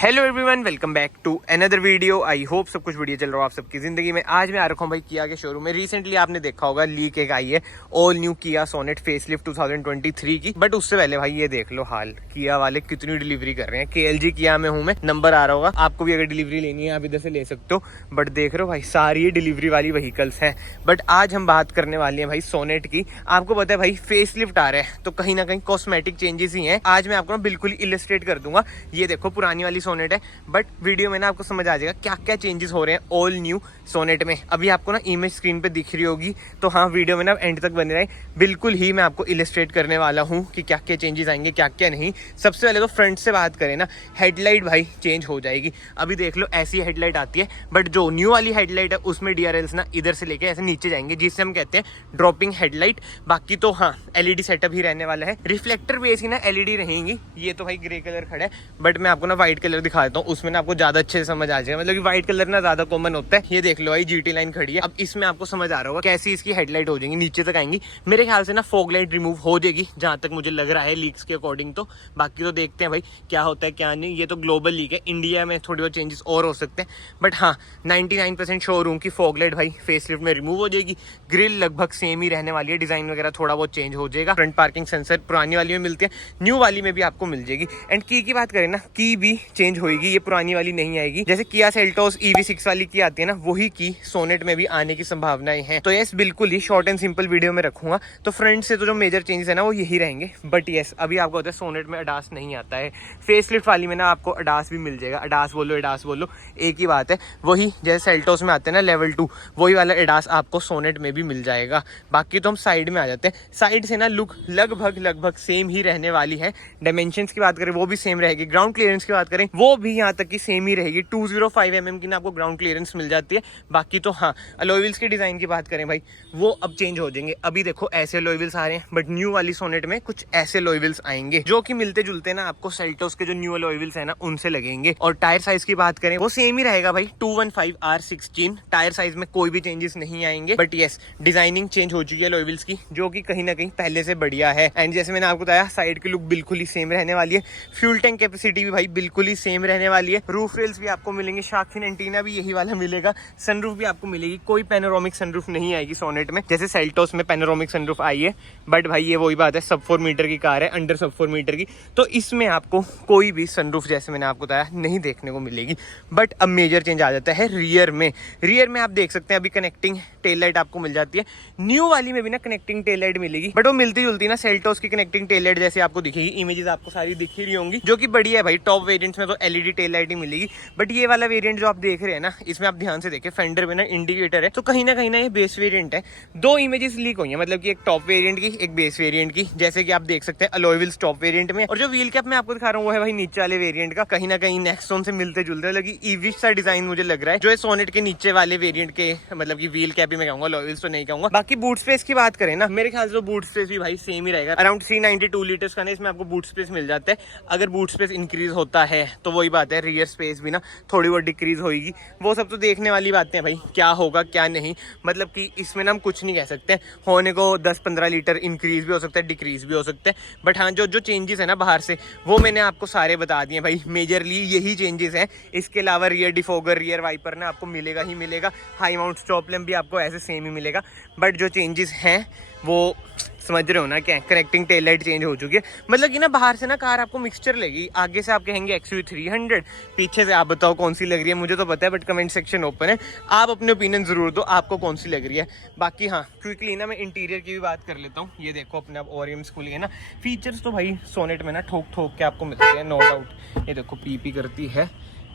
Hello everyone, welcome back to another video. I hope सब कुछ बढ़िया चल रहा हो आप सबकी जिंदगी में। आज मैं आ रखा हूँ भाई किया के शोरूम में। रिसेंटली आपने देखा होगा लीक एक आई है ऑल न्यू किया सोनेट फेसलिफ्ट 2023 की। बट उससे पहले भाई ये देख लो हाल, किया वाले कितनी डिलीवरी कर रहे हैं। KLG किया में हूँ मैं, नंबर आ रहा होगा आपको भी। अगर डिलीवरी लेनी है आप इधर से ले सकते हो। बट देख रहे हो भाई सारी ये डिलीवरी वाली व्हीकल्स हैं। बट आज हम बात करने वाले हैं भाई सोनेट की। आपको पता है भाई फेसलिफ्ट आ रहा है तो कहीं ना कहीं कॉस्मेटिक चेंजेस ही हैं। आज मैं आपको ना बिल्कुल इलस्ट्रेट कर दूंगा। ये देखो पुरानी वाली सोनेट है, बट वीडियो में ना आपको समझ आ जाएगा क्या क्या चेंजेस हो रहे हैं ऑल न्यू सोनेट में। अभी आपको ना इमेज स्क्रीन पे दिख रही होगी, तो हाँ वीडियो में ना एंड तक बने रहे। बिल्कुल ही मैं आपको इलस्ट्रेट करने वाला हूँ कि क्या क्या चेंजेस आएंगे क्या क्या नहीं। सबसे पहले तो फ्रंट से बात करें ना, हेडलाइट भाई चेंज हो जाएगी। अभी देख लो ऐसी हेडलाइट आती है, बट जो न्यू वाली हेडलाइट है उसमें DRLs ना इधर से लेके ऐसे नीचे जाएंगे, जिससे हम कहते हैं ड्रॉपिंग हेडलाइट। बाकी तो हाँ LED सेटअप ही रहने वाला है। रिफ्लेक्टर बेस ही ना LED रहेंगी। ये तो भाई ग्रे कलर खड़ा है, बट मैं आपको ना व्हाइट कलर दिखा देता हूँ, उसमें ना आपको ज्यादा अच्छे से समझ आ जाएगा। मतलब कि व्हाइट कलर ना ज्यादा कॉमन होता है। ये देख लो भाई GT लाइन खड़ी है। अब इसमें आपको समझ आ रहा होगा कैसी इसकी हेडलाइट हो जाएंगी, नीचे तक आएंगी। मेरे ख्याल से ना फॉग लाइट रिमूव हो जाएगी, जहां तक मुझे लग रहा है लीक्स के अकॉर्डिंग। तो बाकी तो देखते हैं भाई क्या होता है क्या नहीं। ये तो ग्लोबल लीक है, इंडिया में थोड़ी बहुत चेंजेस और हो सकते हैं। बट हाँ 99% श्योर हूँ कि फॉग लाइट भाई फेसलिफ्ट में रिमूव हो जाएगी। ग्रिल लगभग सेम ही रहने वाली है, डिजाइन वगैरह थोड़ा बहुत चेंज हो जाएगा। फ्रंट पार्किंग सेंसर पुरानी वाली में मिलती है, न्यू वाली में भी आपको मिल जाएगी। एंड की बात करें ना, की भी चेंज होगी, ये पुरानी वाली नहीं आएगी। जैसे किया सेल्टोस EV6 वाली की आती है ना, वही की सोनेट में भी आने की संभावनाएं हैं। तो यस बिल्कुल ही शॉर्ट एंड सिंपल वीडियो में रखूंगा। तो फ्रंट से तो जो मेजर चेंजेस है ना वो यही रहेंगे। बट यस अभी आपको होता है सोनेट में अडास नहीं आता है। फेसलिफ्ट वाली में ना आपको अडास भी मिल जाएगा। अडास बोलो एक ही बात है। वही जैसे सेल्टोस में आते हैं ना लेवल 2, वही वाला अडास आपको सोनेट में भी मिल जाएगा। बाकी तो हम साइड में आ जाते हैं। साइड से ना लुक लगभग सेम ही रहने वाली है। डायमेंशंस की बात करें वो भी सेम रहेगी। ग्राउंड क्लियरेंस की बात करें वो भी यहाँ तक की सेम ही रहेगी। 205 mm की ना आपको ग्राउंड क्लियरेंस मिल जाती है। बाकी तो हाँ अलॉय व्हील्स के डिजाइन की बात करें भाई, वो अब चेंज हो जाएंगे। अभी देखो ऐसे अलॉय व्हील्स आ रहे हैं, बट न्यू वाली सोनेट में कुछ ऐसे अलॉय व्हील्स आएंगे जो कि मिलते जुलते ना आपको सेल्टोस के जो न्यू अलॉय व्हील्स है ना उनसे लगेंगे। और टायर साइज की बात करें वो सेम ही रहेगा भाई, 215R16। टायर साइज में कोई भी चेंजेस नहीं आएंगे। बट यस डिजाइनिंग चेंज हो चुकी है अलॉय व्हील्स की, जो कि कहीं ना कहीं पहले से बढ़िया है। एंड जैसे मैंने आपको बताया साइड की लुक बिल्कुल ही सेम रहने वाली है। फ्यूल टैंक कैपेसिटी भी भाई बिल्कुल ही सेम रहने वाली है। रूफ रेल्स भी आपको मिलेंगे, शार्क फिन एंटीना भी यही वाला मिलेगा। सनरूफ भी आपको मिलेगी। कोई पैनोरामिक सनरूफ नहीं आएगी सोनेट में, जैसे सेल्टोस में पैनोरामिक सनरूफ आई है। बट भाई ये वही बात है, सब 4 मीटर की कार है, अंडर सब 4 मीटर की, तो इसमें आपको कोई भी सनरूफ जैसे मैंने आपको बताया नहीं देखने को मिलेगी। बट अब मेजर चेंज आ जाता है रियर में आप देख सकते हैं अभी कनेक्टिंग टेल लाइट आपको मिल जाती है। न्यू वाली में भी ना कनेक्टिंग टेल लाइट मिलेगी, बट वो मिलती जुलती ना सेल्टोस की कनेक्टिंग टेल लाइट जैसे आपको दिखेगी। इमेजेस आपको सारी दिख ही रही होंगी, जो कि बढ़िया है भाई। टॉप वेरिएंट्स में तो LED टेल लाइट ही मिलेगी। बट ये वाला वेरिएंट जो आप देख रहे हैं ना, इसमें आप ध्यान से देखें फेंडर में ना इंडिकेटर है, तो कहीं ना ये बेस वेरिएंट है। दो इमेजेस लीक हुई है, मतलब कि एक टॉप वेरिएंट की एक बेस वेरिएंट की। जैसे कि आप देख सकते हैं अलॉय व्हील्स टॉप वेरिएंट में, और जो व्हील कैप मैं आपको दिखा रहा हूँ वो है भाई नीचे वाले वेरिएंट का। कहीं ना कहीं नेक्सॉन से मिलते जुलते, लगी EV सा डिजाइन मुझे लग रहा है, जो है सोनेट के नीचे वाले वेरिएंट के। मतलब कि व्हील कैप ही मैं कहूंगा, अलॉय व्हील्स तो नहीं कहूंगा। बाकी बूट स्पेस की बात करें ना, मेरे ख्याल से बूट स्पेस भी भाई सेम ही रहेगा। अराउंड 392 लीटर्स का ना इसमें आपको बूट स्पेस मिल जाता है। अगर बूट स्पेस इंक्रीज होता है तो वही बात है, रियर स्पेस भी ना थोड़ी बहुत डिक्रीज होगी। वो सब तो देखने वाली बातें हैं भाई, क्या होगा क्या नहीं। मतलब कि इसमें ना हम कुछ नहीं कह सकते। होने को 10-15 लीटर इंक्रीज भी हो सकता है, डिक्रीज भी हो सकता है। बट हाँ जो चेंजेस है ना बाहर से, वो मैंने आपको सारे बता दिए भाई। मेजरली यही चेंजेस हैं। इसके अलावा रियर डिफोगर, रियर वाइपर ना आपको मिलेगा ही मिलेगा। हाई माउंट स्टॉप लैम्प भी आपको ऐसे सेम ही मिलेगा। बट जो चेंजेस हैं वो समझ रहे हो ना क्या, कनेक्टिंग टेल लाइट चेंज हो चुकी है। मतलब कि ना बाहर से ना कार आपको मिक्सचर लेगी, आगे से आप कहेंगे XUV300, पीछे से आप बताओ कौन सी लग रही है। मुझे तो पता है, बट कमेंट सेक्शन ओपन है, आप अपने ओपिनियन जरूर दो आपको कौन सी लग रही है। बाकी हाँ क्विकली ना मैं इंटीरियर की भी बात कर लेता हूँ। ये देखो अपने आप ओरियम्स खुल गए ना। फीचर्स तो भाई सोनेट में ना ठोक के आपको मिलते हैं, नो डाउट। ये देखो पीपी करती है,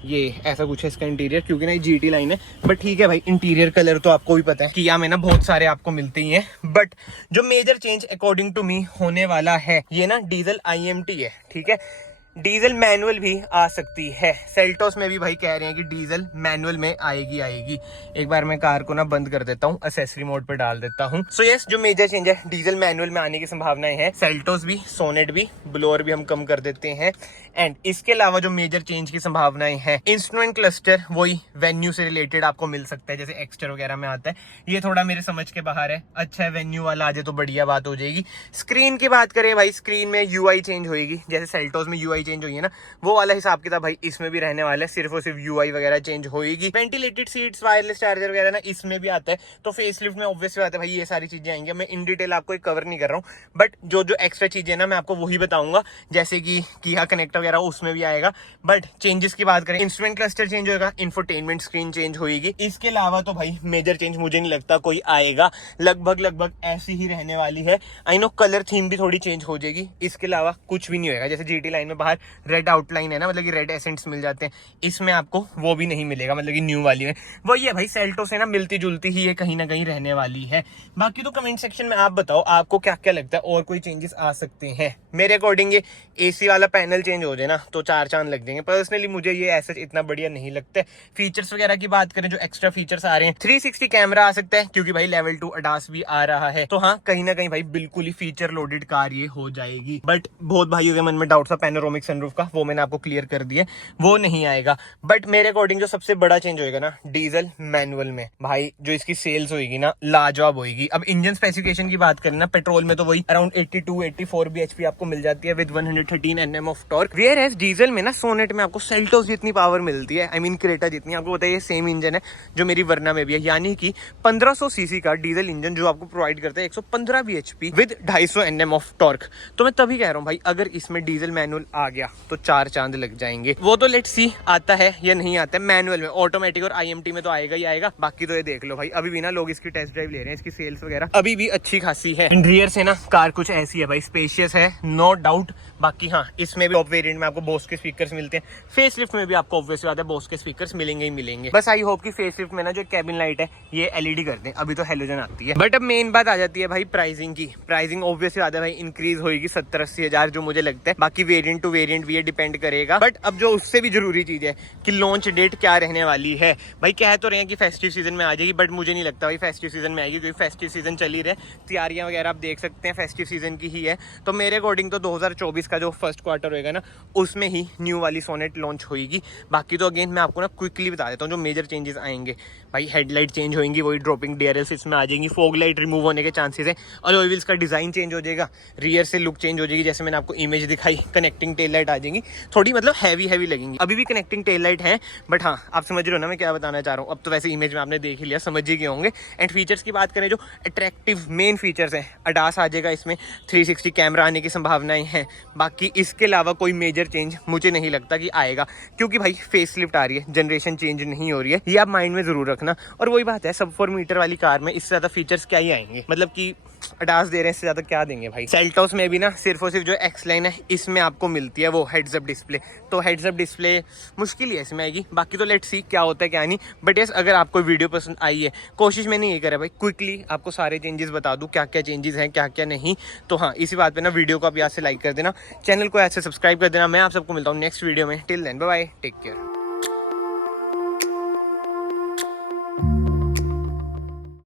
ये ऐसा कुछ है इसका इंटीरियर, क्योंकि ना ये GT लाइन है। बट ठीक है भाई, इंटीरियर कलर तो आपको भी पता है किया में ना बहुत सारे आपको मिलते ही हैं। बट जो major change according to me होने वाला है, ये ना डीजल IMT है, ठीक है। डीजल मैनुअल भी आ सकती है। सेल्टोस में भी भाई कह रहे हैं कि डीजल मैनुअल में आएगी। एक बार मैं कार को ना बंद कर देता हूँ, एक्सेसरी मोड पे डाल देता हूँ। सो यस जो मेजर चेंज है, डीजल मैनुअल में आने की संभावनाएं हैं। सेल्टोस भी, सोनेट भी, ब्लोअर भी हम कम कर देते हैं। एंड इसके अलावा जो मेजर चेंज की संभावनाएं हैं, इंस्ट्रूमेंट क्लस्टर वही वेन्यू से रिलेटेड आपको मिल सकता है, जैसे एक्स्टर वगैरह में आता है। ये थोड़ा मेरे समझ के बाहर है। अच्छा है वेन्यू वाला आ जाए तो बढ़िया बात हो जाएगी। स्क्रीन की बात करें भाई, स्क्रीन में UI चेंज होगी। जैसे सेल्टोस में UI चेंज हुई है ना, वो वाला हिसाब किताब भाई इसमें भी रहने वाला है। सिर्फ और सिर्फ यूआई वगैरह चेंज होगी। वेंटिलेटेड सीट्स, वायरलेस चार्जर वगैरह ना इसमें भी आता है। तो फेसलिफ्ट में ऑब्वियसली आता है भाई, ये सारी चीजें आएंगी। मैं इन डिटेल आपको कवर नहीं कर रहा हूँ, बट जो जो एक्स्ट्रा चीजें ना मैं आपको वही बताऊंगा, जैसे कि किया कनेक्ट वगैरह उसमें भी आएगा। बट चेंजेस की बात करें, इंस्ट्रूमेंट क्लस्टर चेंज होगा, इंफोटेनमेंट स्क्रीन चेंज होगी। इसके अलावा तो भाई मेजर चेंज मुझे नहीं लगता कोई आएगा, लगभग ऐसी ही रहने वाली है। आई नो कलर थीम भी थोड़ी चेंज हो जाएगी, इसके अलावा कुछ भी नहीं होगा। जैसे जीटी लाइन में बाहर रेड आउटलाइन है ना, मतलब कि रेड एसेंट्स मिल जाते हैं, इसमें आपको वो भी नहीं मिलेगा, मतलब कि न्यू वाली में वही है भाई, सेल्टो से ना मिलती जुलती ही ये कहीं ना कहीं रहने वाली है। बाकी तो कमेंट सेक्शन में आप बताओ आपको क्या क्या लगता है, और कोई चेंजेस आ सकते हैं। मेरे अकॉर्डिंग ये एसी वाला पैनल चेंज हो जाए ना तो 4 चांद लग जाएंगे। पर्सनली मुझे ये ऐसा इतना बढ़िया नहीं लगता है। फीचर्स वगैरह की बात करें, जो एक्स्ट्रा फीचर्स आ रहे हैं, 360 कैमरा आ सकता है, क्योंकि भाई लेवल 2 अडास भी आ रहा है। तो हाँ, कहीं ना कहीं भाई बिल्कुल ही फीचर लोडेड कार ये हो जाएगी। बट बहुत भाइयों के मन में डाउट था पैनोरामिक सनरूफ का, वो मैंने आपको क्लियर कर दिया, वो नहीं आएगा। बट मेरे अकॉर्डिंग जो सबसे बड़ा चेंज होएगा ना, डीजल मैनुअल में भाई जो इसकी सेल्स होगी ना, लाजवाब होगी। अब इंजन स्पेसिफिकेशन की बात करें ना, पेट्रोल में तो वही अराउंड 82-84 bhp आपको मिल जाती है with 113 Nm of torque. Where as diesel में ना सोनेट में आपको सेल्टोस जितनी पावर मिलती है, आई मीन क्रेटा जितनी, आपको पता है ये सेम इंजन है जो मेरी वर्ना में भी है, यानी कि 1500 सीसी का डीजल इंजन जो आपको प्रोवाइड करता है 115 bhp with 250 Nm of torque. तो मैं तभी कह रहा हूँ भाई, अगर इसमें डीजल मैनुअल आ गया तो 4 चांद लग जाएंगे। वो तो लेट्स सी आता है या नहीं आता है। मैनुअल में, ऑटोमेटिक और IMT में तो आएगा ही आएगा। बाकी तो ये देख लो भाई, अभी भी ना लोग इसकी टेस्ट ड्राइव ले रहे हैं, इसकी सेल्स वगैरह अभी भी अच्छी खासी है। रियर से ना कार कुछ ऐसी है भाई, स्पेशियस है नो डाउट। बाकी हाँ, इसमें भी टॉप वेरिएंट में आपको बोस के स्पीकर्स मिलते हैं, फेसलिफ्ट में भी आपको ऑब्वियसली बात है बोस के स्पीकर्स मिलेंगे ही मिलेंगे। बस आई होप कि फेसलिफ्ट में ना जो कैबिन लाइट है ये LED कर दें, अभी तो हेलोजन आती है। बट अब मेन बात आ जाती है भाई प्राइसिंग की। प्राइसिंग ऑब्वियसली बात है भाई इंक्रीज होगी 70-80 हजार जो मुझे लगता है। बाकी वेरिएंट टू वेरिएंट भी ये डिपेंड करेगा। बट अब जो उससे भी जरूरी चीज है कि लॉन्च डेट क्या रहने वाली है। भाई कह तो रहे हैं कि फेस्टिव सीजन में आ जाएगी, बट मुझे नहीं लगता भाई फेस्टिव सीजन में आएगी, क्योंकि फेस्टिव सीजन चल ही रहे, तैयारियां वगैरह आप देख सकते हैं फेस्टिव सीजन की ही है। तो मेरे अकॉर्डिंग तो 2024 का जो फर्स्ट क्वार्टर होएगा ना, उसमें ही न्यू वाली सोनेट लॉन्च होगी। बाकी तो अगेन मैं आपको ना क्विकली बता देता हूँ जो मेजर चेंजेस आएंगे। भाई हेडलाइट चेंज होंगी, वही ड्रॉपिंग DRLs इसमें आ जाएंगी, फॉग लाइट रिमूव होने के चांसेस है, अलॉय व्हील्स का डिजाइन चेंज हो जाएगा, रियर से लुक चेंज हो जाएगी, जैसे मैंने आपको इमेज दिखाई, कनेक्टिंग टेल लाइट आ जाएंगी, थोड़ी मतलब हैवी लगेंगी। अभी भी कनेक्टिंग टेल लाइट है, बट हाँ आप समझ रहे हो ना मैं क्या बताना चाह रहा हूँ। अब तो वैसे इमेज में आपने देख ही लिया, समझ ही गए होंगे। एंड फीचर्स की बात करें, जो अट्रैक्टिव मेन फीचर्स हैं, अडास आ जाएगा इसमें, 360 कैमरा आने की संभावनाएं हैं। बाकी इसके अलावा कोई मेजर चेंज मुझे नहीं लगता कि आएगा, क्योंकि भाई फेसलिफ्ट आ रही है, जनरेशन चेंज नहीं हो रही है, ये आप माइंड में जरूर रखना। और वही बात है, सब 4 मीटर वाली कार में इससे ज्यादा फीचर्स क्या ही आएंगे, मतलब कि अडास दे रहे हैं, इससे ज्यादा क्या देंगे भाई। सेल्टोस में भी ना सिर्फ और सिर्फ जो एक्स लाइन है इसमें आपको मिलती है वो हेड्स अप डिस्प्ले, तो हेड्स अप डिस्प्ले मुश्किल ही इसमें आएगी। बाकी तो लेट्स सी क्या होता है क्या नहीं। बट यस, अगर आपको वीडियो पसंद आई है, कोशिश मैंने ये करा भाई क्विकली आपको सारे चेंजेस बता दूं, क्या क्या चेंजेस हैं क्या क्या नहीं। तो हाँ, इसी बात पे ना वीडियो को आप यहाँ से लाइक कर देना, चैनल को ऐसे सब्सक्राइब कर देना। मैं आप सबको मिलता हूँ नेक्स्ट वीडियो में। Till then bye bye, take care.